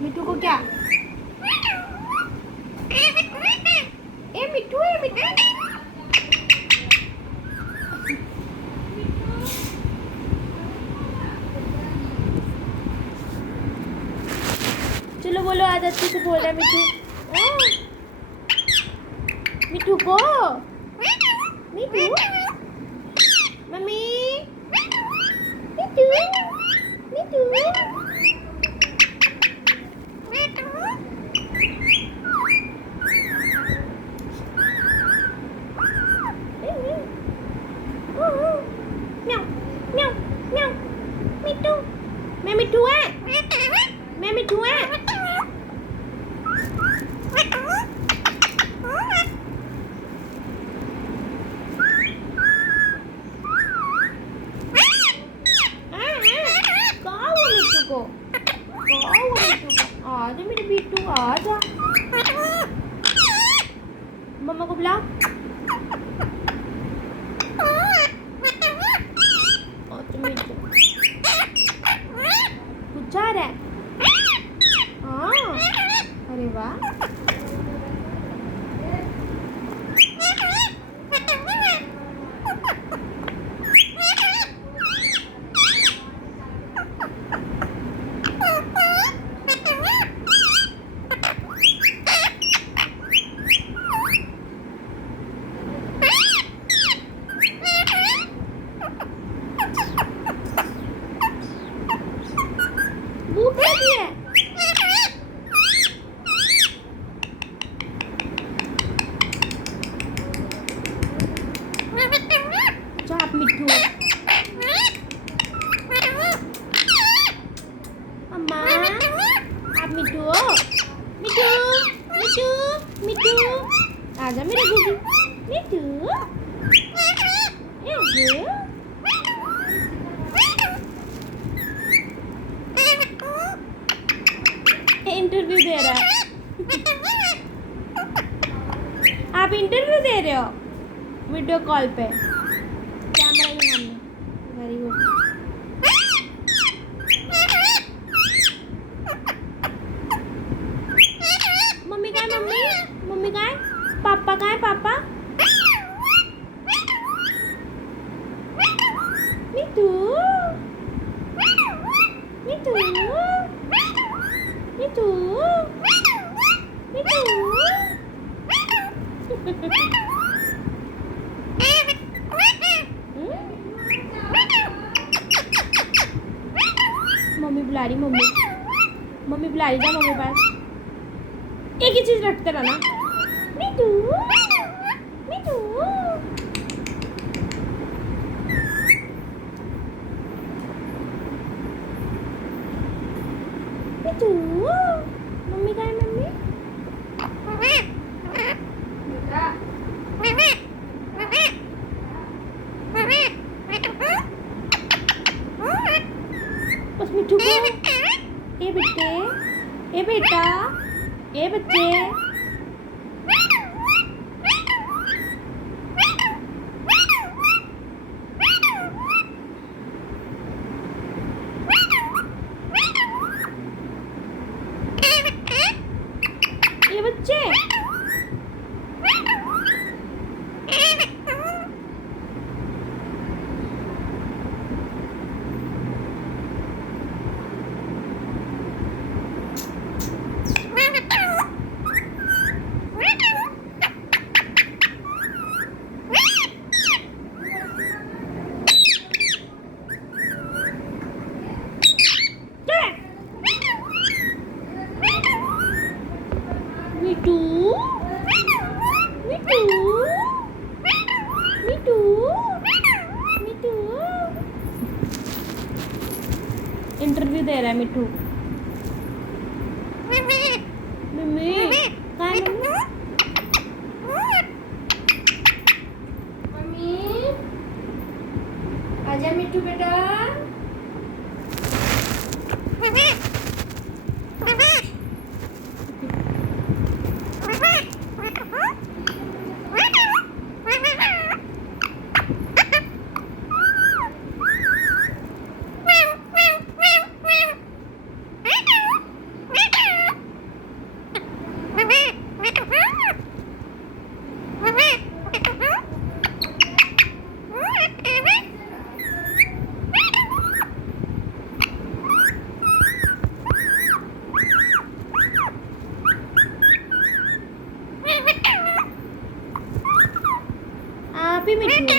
मिठू को क्या? ए मिठू, ए मिठू। चलो बोलो, आज अच्छे से बोल रहा है मिठू। मिठू को, मिठू, मम्मी, मिठू, मिठू, म्याऊ, म्याऊ, म्याऊ, मिठू, मैं मिठू है, मैं मिठू है। आजा मेरे बिट्टू, आजा। मम्मा को बुला। कुछ आ रहा है? हाँ, अरे वाह। भूख लगी है? चाप मिठू। अम्मा, आप मिठू हो? मिठू, मिठू, मिठू, आजा मेरे गुगू। मिठू, इंटरव्यू दे रहा है। आप इंटरव्यू दे रहे हो वीडियो कॉल पे? कैमरा ही हमने। Very good. मम्मी कहाँ है? मम्मी, मम्मी कहाँ है? पापा कहाँ है? पापा, मिठू, मिठू, मिठू, मिठू। मम्मी बुला रही, मम्मी, मम्मी बुला रही। जा मम्मी पास। एक ही चीज रटते रहना। मिठू, मिठू, मिठू। मम्मी कहाँ है? मम्मी, उस मिठू को। ए बेटे, ए बेटा, ए बच्चे। ये बच्चे। मिठू, मिठू